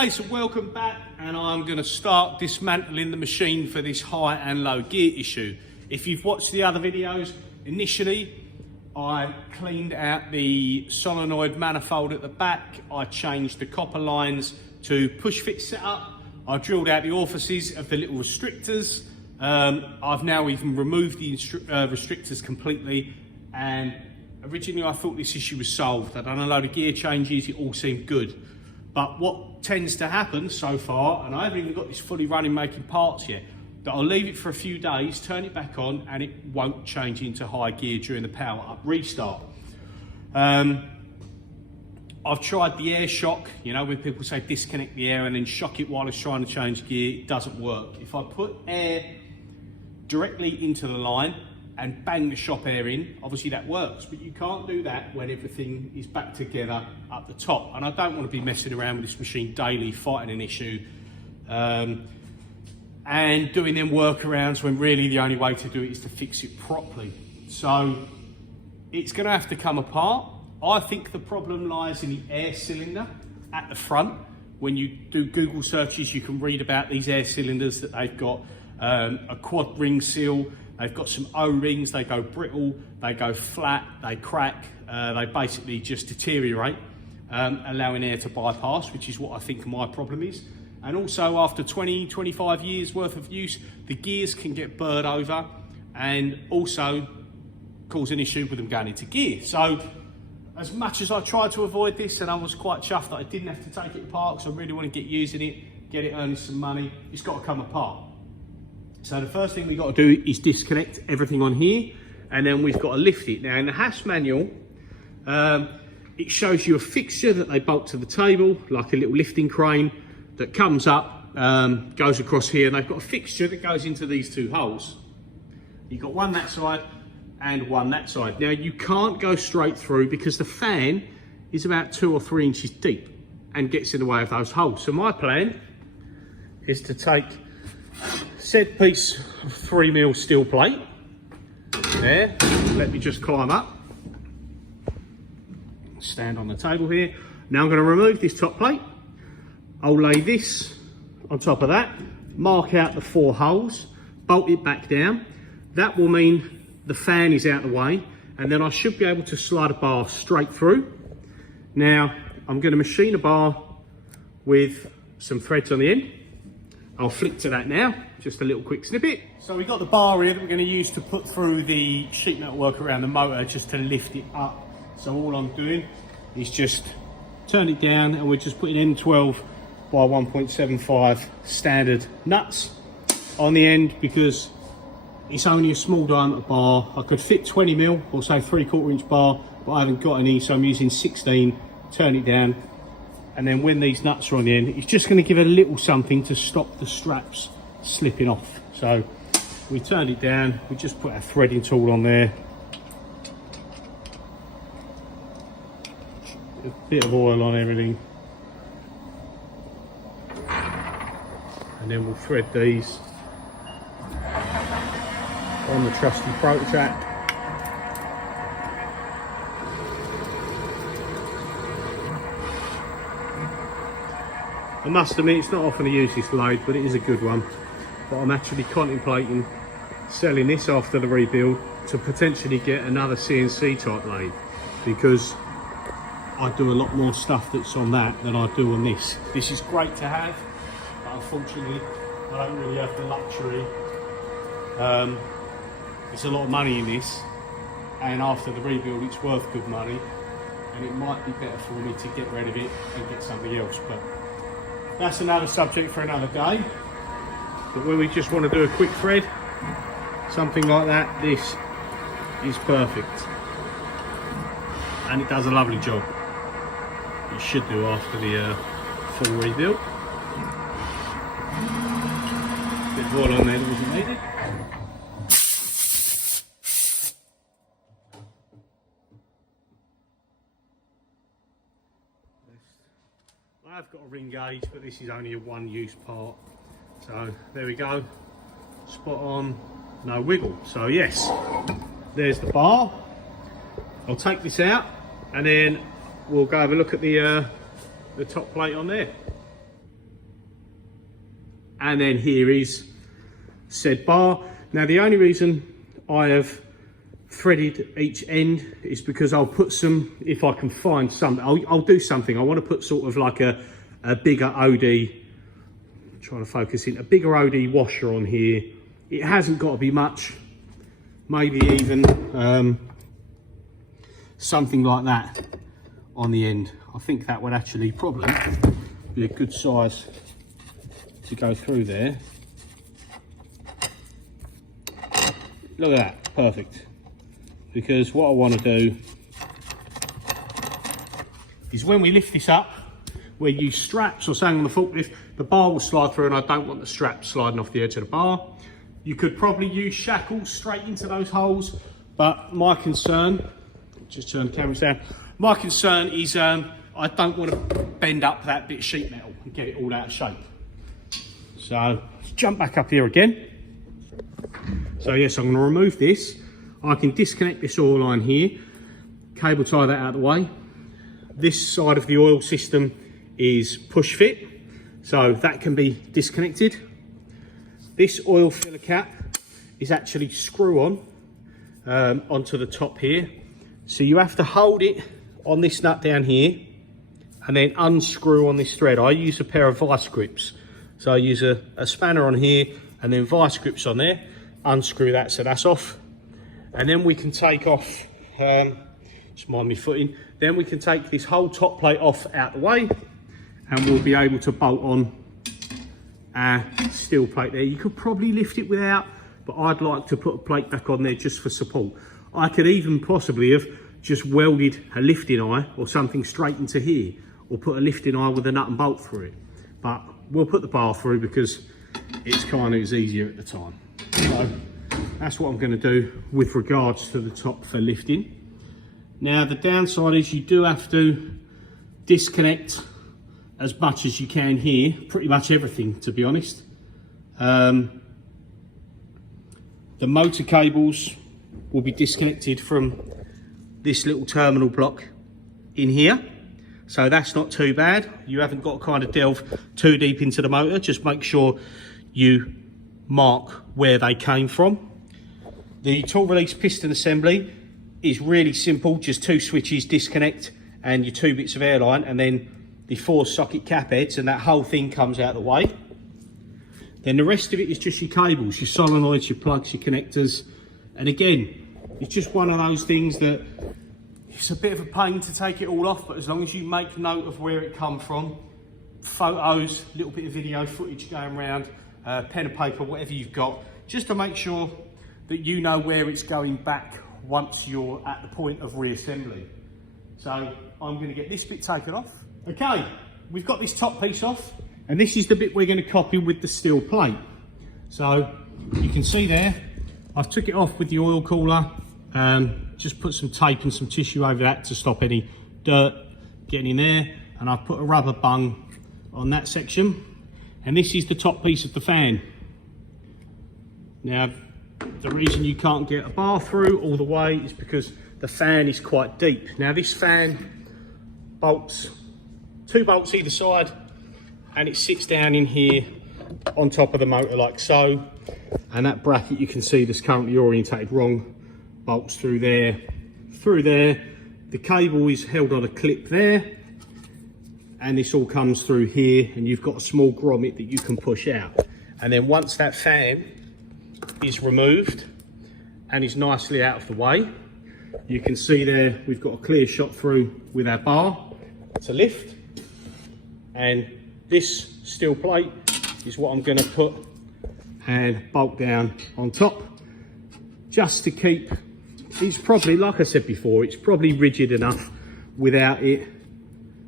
Okay, so welcome back, and I'm going to start dismantling the machine for this high and low gear issue. If you've watched the other videos, initially I cleaned out the solenoid manifold at the back, I changed the copper lines to push fit setup, I drilled out the orifices of the little restrictors, I've now even removed the restrictors completely, and originally I thought this issue was solved. I'd done a load of gear changes, it all seemed good. But what tends to happen so far, and I haven't even got this fully running making parts yet, that I'll leave it for a few days, turn it back on, and it won't change into high gear during the power up restart. I've tried the air shock, you know, when people say disconnect the air and then shock it while it's trying to change gear, it doesn't work. If I put air directly into the line and bang the shop air in, obviously that works, but you can't do that when everything is back together up the top. And I don't want to be messing around with this machine daily, fighting an issue, and doing them workarounds when really the only way to do it is to fix it properly. So it's going to have to come apart. I think the problem lies in the air cylinder at the front. When you do Google searches, you can read about these air cylinders that they've got a quad ring seal. They've got some O-rings, they go brittle, they go flat, they crack, they basically just deteriorate, allowing air to bypass, which is what I think my problem is. And also after 20, 25 years worth of use, the gears can get burred over and also cause an issue with them going into gear. So as much as I tried to avoid this, and I was quite chuffed that I didn't have to take it apart because I really want to get using it, get it earning some money, it's got to come apart. So the first thing we've got to do is disconnect everything on here, and then we've got to lift it. Now in the Haas manual, it shows you a fixture that they bolt to the table, like a little lifting crane that comes up, goes across here, and they've got a fixture that goes into these two holes. You've got one that side and one that side. Now you can't go straight through because the fan is about 2 or 3 inches deep and gets in the way of those holes. So my plan is to take said piece of 3mm steel plate there, let me just climb up, stand on the table here. Now I'm going to remove this top plate, I'll lay this on top of that, mark out the 4 holes, bolt it back down. That will mean the fan is out of the way, and then I should be able to slide a bar straight through. Now I'm going to machine a bar with some threads on the end. I'll flick to that now, just a little quick snippet. So we've got the bar here that we're going to use to put through the sheet metal work around the motor, just to lift it up. So all I'm doing is just turn it down, and we're just putting in 12 by 1.75 standard nuts on the end, because it's only a small diameter bar. I could fit 20mm or say 3/4 inch bar, but I haven't got any, so I'm using 16. Turn it down, and then when these nuts are on the end, it's just going to give a little something to stop the straps slipping off. So we turned it down, we just put our threading tool on there, a bit of oil on everything, and then we'll thread these on the trusty Protrack. I must admit, it's not often I use this lathe, but it is a good one. But I'm actually contemplating selling this after the rebuild to potentially get another CNC type lathe, because I do a lot more stuff that's on that than I do on this. This is great to have, but unfortunately I don't really have the luxury. It's a lot of money in this, and after the rebuild it's worth good money, and it might be better for me to get rid of it and get something else. But that's another subject for another day. But when we just want to do a quick thread, something like that, this is perfect. And it does a lovely job. It should do after the full rebuild. Bit of oil on there that wasn't needed. I've got a ring gauge, but this is only a one-use part. So there we go, spot on, no wiggle. So yes, there's the bar. I'll take this out, and then we'll go have a look at the top plate on there. and then here is said bar. Now the only reason I have threaded each end is because I'll put some, if I can find some, I'll do something. I want to put sort of like a bigger OD, trying to focus in, a bigger OD washer on here. It hasn't got to be much, maybe even something like that on the end. I think that would actually probably be a good size to go through there. Look at that, perfect. Because what I want to do is when we lift this up, where you use straps or something on the forklift, the bar will slide through, and I don't want the straps sliding off the edge of the bar. You could probably use shackles straight into those holes, but my concern, just turn the cameras down, my concern is I don't want to bend up that bit of sheet metal and get it all out of shape. So let's jump back up here again. So yes, I'm going to remove this. I can disconnect this oil line here, cable tie that out of the way. This side of the oil system is push fit, so that can be disconnected. This oil filler cap is actually screw on onto the top here. So you have to hold it on this nut down here and then unscrew on this thread. I use a pair of vice grips. So I use a spanner on here and then vice grips on there. Unscrew that, so that's off. And then we can take off, just mind me footing, then we can take this whole top plate off out the way, and we'll be able to bolt on our steel plate there. You could probably lift it without, but I'd like to put a plate back on there just for support. I could even possibly have just welded a lifting eye or something straight into here, or put a lifting eye with a nut and bolt through it. But we'll put the bar through because it's kind of easier at the time. So that's what I'm going to do with regards to the top for lifting. Now the downside is you do have to disconnect as much as you can here, pretty much everything, to be honest. The motor cables will be disconnected from this little terminal block in here, so that's not too bad. You haven't got to kind of delve too deep into the motor. Just make sure you mark where they came from. The tool release piston assembly is really simple, just 2 switches, disconnect, and your 2 bits of airline, and then the 4 socket cap heads, and that whole thing comes out of the way. Then the rest of it is just your cables, your solenoids, your plugs, your connectors. And again, it's just one of those things that it's a bit of a pain to take it all off, but as long as you make note of where it come from, photos, a little bit of video footage going around, pen and paper, whatever you've got, just to make sure that you know where it's going back once you're at the point of reassembly. So I'm going to get this bit taken off. Okay, we've got this top piece off, and this is the bit we're going to copy with the steel plate. So you can see there, I've took it off with the oil cooler, just put some tape and some tissue over that to stop any dirt getting in there, and I've put a rubber bung on that section, and this is the top piece of the fan. Now the reason you can't get a bar through all the way is because the fan is quite deep. Now this fan bolts, 2 bolts either side, and it sits down in here on top of the motor like so, and that bracket you can see that's currently orientated wrong bolts through there. The cable is held on a clip there, and this all comes through here, and you've got a small grommet that you can push out. And then once that fan is removed and is nicely out of the way, you can see there we've got a clear shot through with our bar to lift, and this steel plate is what I'm going to put and bolt down on top, just to keep, it's probably, like I said before, it's probably rigid enough without it,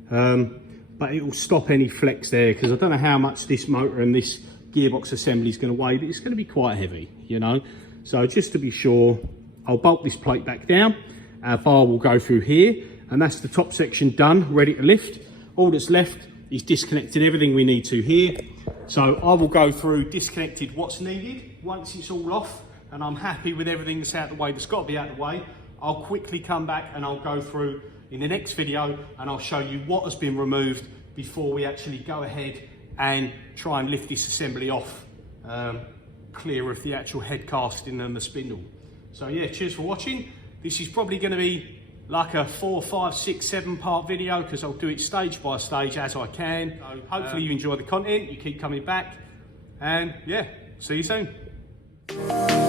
but it will stop any flex there, because I don't know how much this motor and this gearbox assembly is going to weigh, but it's going to be quite heavy, you know. So just to be sure, I'll bolt this plate back down. Our bar will go through here, and that's the top section done, ready to lift. All that's left is disconnecting everything we need to here. So I will go through, disconnected what's needed. Once it's all off and I'm happy with everything that's out of the way, that's got to be out of the way, I'll quickly come back and I'll go through in the next video, and I'll show you what has been removed before we actually go ahead and try and lift this assembly off, clear of the actual head casting and the spindle. So yeah, cheers for watching. This is probably going to be like a 4, 5, 6, 7 part video, because I'll do it stage by stage as I can. So hopefully you enjoy the content, you keep coming back, and yeah, see you soon.